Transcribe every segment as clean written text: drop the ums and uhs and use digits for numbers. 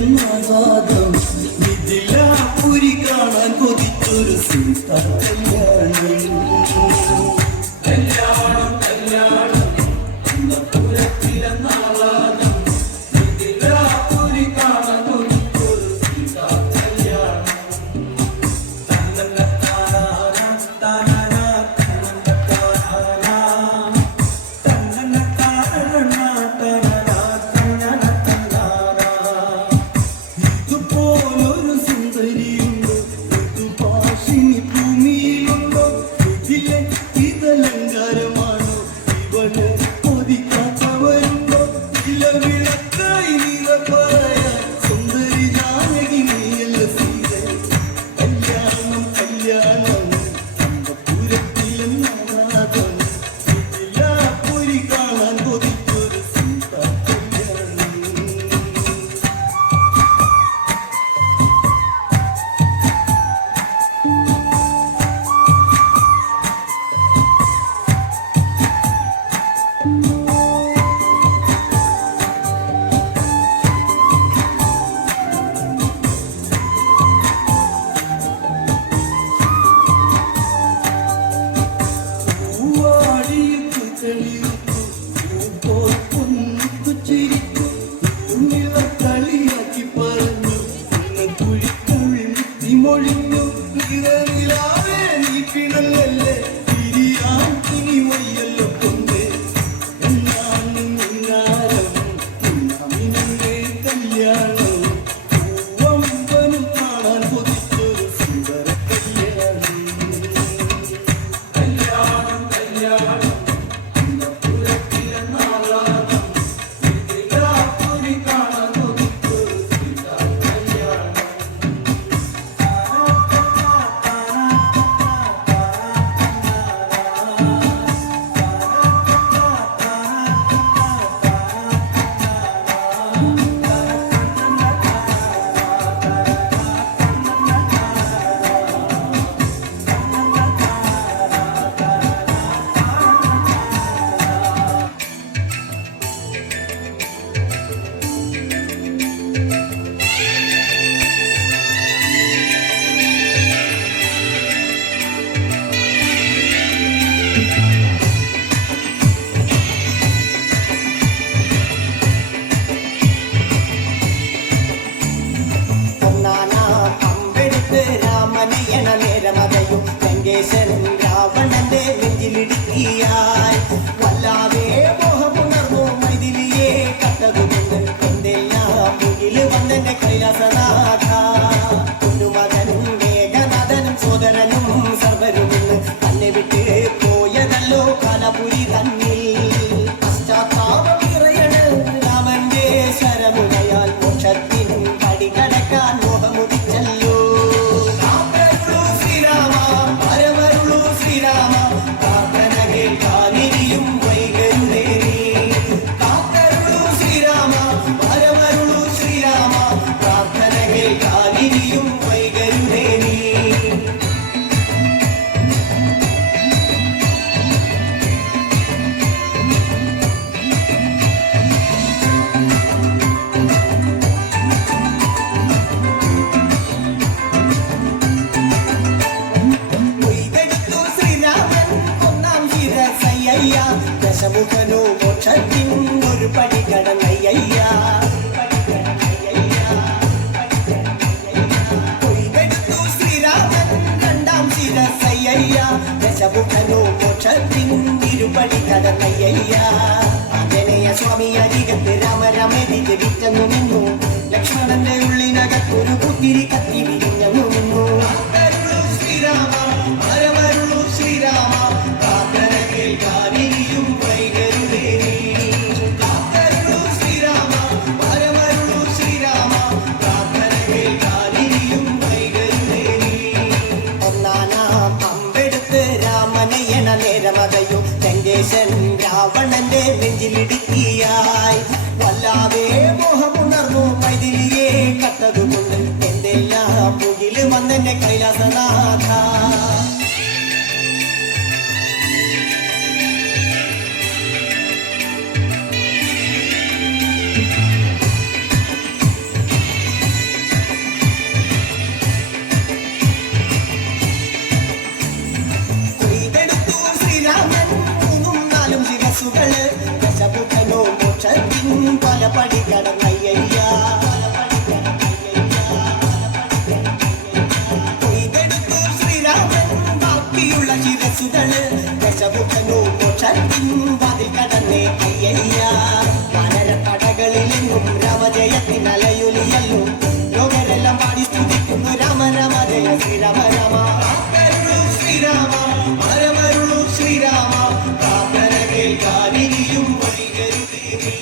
എന്നാകാതം മിഥിലാപുരി കാണാൻ കൊതിച്ചൊരു സുൽത്താൻ കല്യാണം കല്യാണം അന്തപുരത്തിലെന്നാകാതം മിഥിലാപുരി കാണാൻ കൊതിച്ചൊരു സുൽത്താൻ കല്യാണം രാവണന്റെ നെഞ്ചിലിടുക്കിയായി വല്ലാതെ മോഹമുണർന്നു മൈഥിലിയെ കണ്ടതുകൊണ്ട് എന്തെല്ലാം മുകില് വന്നെന്റെ കൈലാസനാഥ കുഞ്ഞുമകനും മേഘനാഥനും സോദരനും സർവരുമെന്ന് തന്നെ വിട്ട് പോയതല്ലോ കാലപുരി തന്നിൽ പശ്ചാത്താപം നിറയണ് രാമന്റെ ശരമുനയാൽ മോക്ഷത്തിൻ പടി കടക്കാൻ മോഹമുദിച്ചല്ലോ ദശമുഖനോ മോക്ഷത്തിൻ ഒരു പടി കടന്നയ്യ കൊയ്തെടുത്തു ശ്രീരാമൻ രണ്ടാം ശിരസയ്യ ദശമുഖനോ മോക്ഷത്തിൻ ഇരുപടി കടന്നയ്യ ആഞ്ജനേയ സ്വാമി അരികത്ത് രാമരാമേതി ജപിച്ചെന്നു നിന്നു ലക്ഷ്മണന്റെ ഉള്ളിനകത്തൊരു പുത്തിരി കത്തി വിരിഞ്ഞു നിന്നു ശ്രീരാമ പരമരുളു ശ്രീരാമ പ്രാർത്ഥന കേൾക്കാനിരിയും നേരമതയോ ലങ്കേശൻ രാവണന്റെ നെഞ്ചിലിടുക്കിയായി വല്ലാതെ മോഹമുണർന്നു മൈഥിലിയെ കണ്ടതുകൊണ്ട് എന്തെല്ലാം മുകില് വന്നെന്റെ കൈലാസനാഥ രാമ രാമ കാക്കരുളൂ ശ്രീരാമ മരമരുളൂ ശ്രീരാമ പ്രാർത്ഥന കേൾക്കാനിനിയും വൈകരുതേ നീ.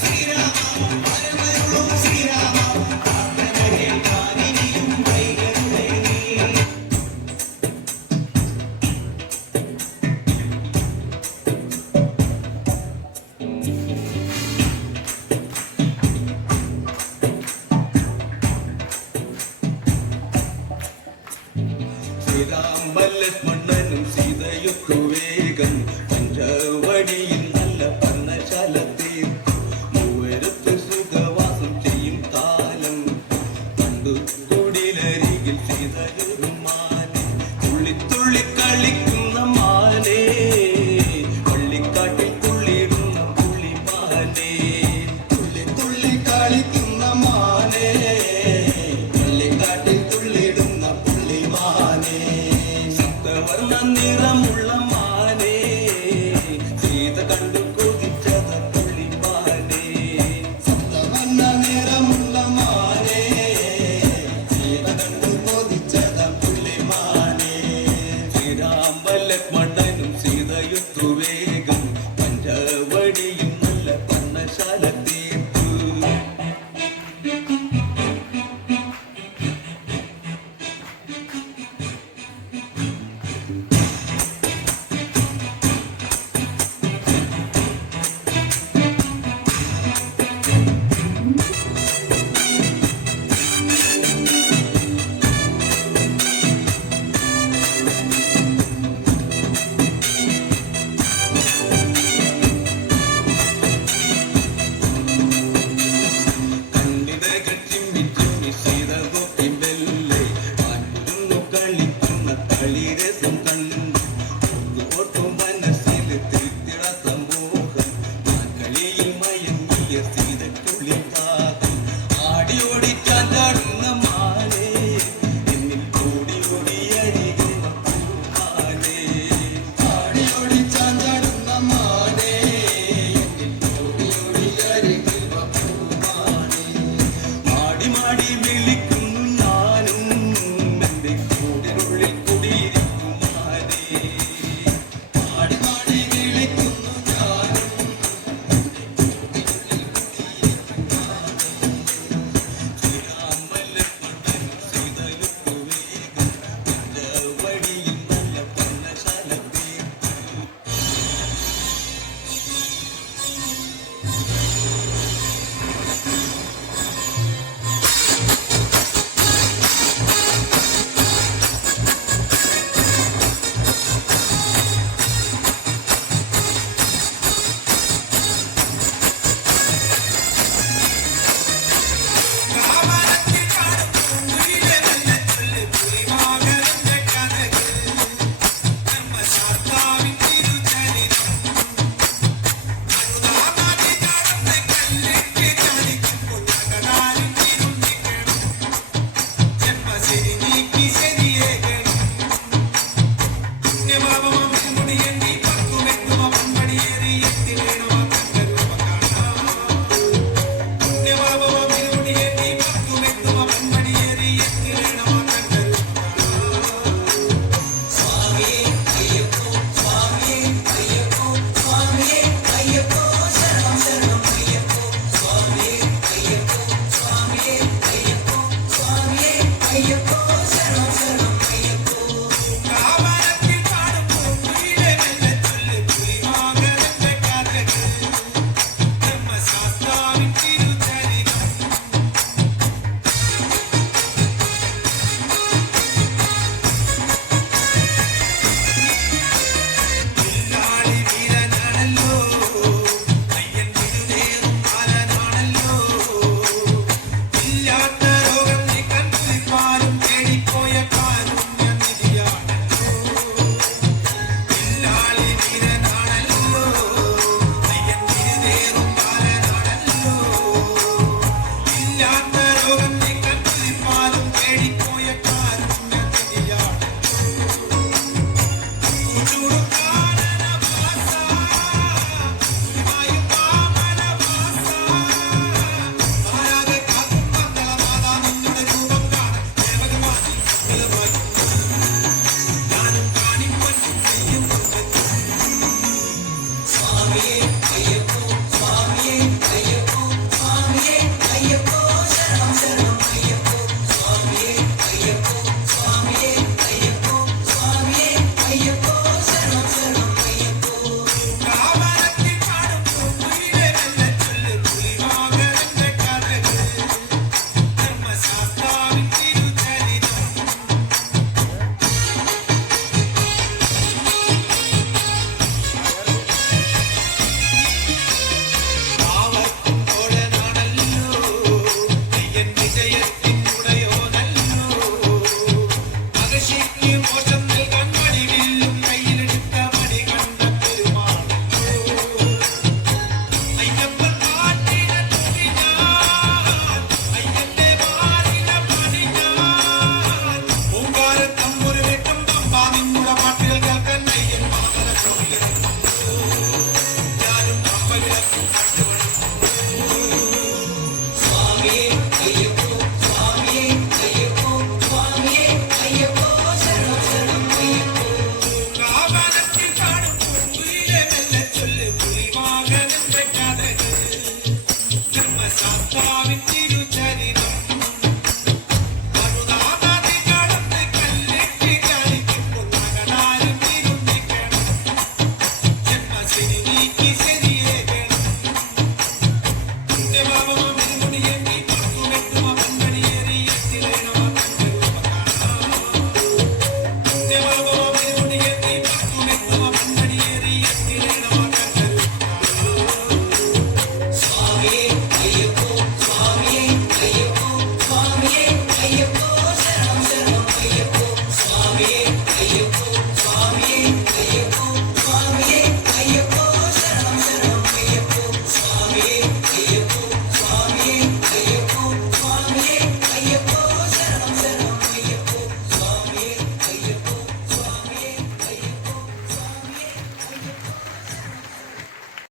ശ്രീരാമ മരമരുളൂ ശ്രീരാമ പ്രാർത്ഥന കേൾക്കാനിനിയും വൈകരുതേ നീ. ശ്രീരാമലക്ഷ്മണനും സീതയൊത്തു വേഗം പഞ്ചവടിയിൽ നല്ല പർണശാല തീർത്തു മൂവരത്ത് സുഖവാസം ചെയ്യും കാലം കണ്ടു കുടിലരികിൽ സീതയൊരു മാനെ തുള്ളി തുള്ളി കളിക്കുന്ന മാനെ പള്ളിക്കാട്ടിൽ തുള്ളിടുന്ന പുള്ളിമാനെ തുള്ളി തുള്ളി കളിക്കുന്ന മാനെ പള്ളിക്കാട്ടിൽ തുള്ളിടുന്ന പുള്ളിമാനെ സപ്തവർണ്ണ നിറമുള്ള മാനെ സീത കണ്ടു കൊതിച്ചത പുള്ളിമാനെ സപ്തവർണ്ണ നിറമുള്ള മാനെ സീത കണ്ടു കൊതിച്ചത പുള്ളിമാനെ ശ്രീരാമലക്ഷ്മണനും സീതയൊത്തു വേഗം പഞ്ചവടിയും നല്ല പർണശാല തീർത്തു. കണ്ണിതകൾ ചിമ്മി ചിമ്മി സീത നോക്കി മെല്ലെ ആറ്റിരുന്നു കളിക്കുന്ന കളിരസം കണ്ടു ഓർത്തും മനസ്സിൽ തിരുത്തിടാത്ത മോഹം കളിയിൽ മയങ്ങിയ സീതയ്ക്കുള്ളിൽ ദാഹം ആടി ഓടി ചാഞ്ചാടുന്ന മാനെ എന്നിൽ ഓടി ഓടി അരികെ പൂമാനെ ആടി ഓടി ചാഞ്ചാടുന്ന മാനെ എന്നിൽ ഓടി ഓടി അരികെ പൂമാനെ മാടി മാടി വിളിക്കുന്നു ഞാനും എന്റെ കൂടിനുള്ളിൽ കുടിയിരിക്കും മാനെ മാടി മാടി വിളിക്കുന്നു ഞാനും ശ്രീരാമലക്ഷ്മണനും സീതയൊത്തു വേഗം പഞ്ചവടിയിൽ നല്ല പർണശാല തീർത്തു. അയ്യപ്പോ ശരണം ശരണം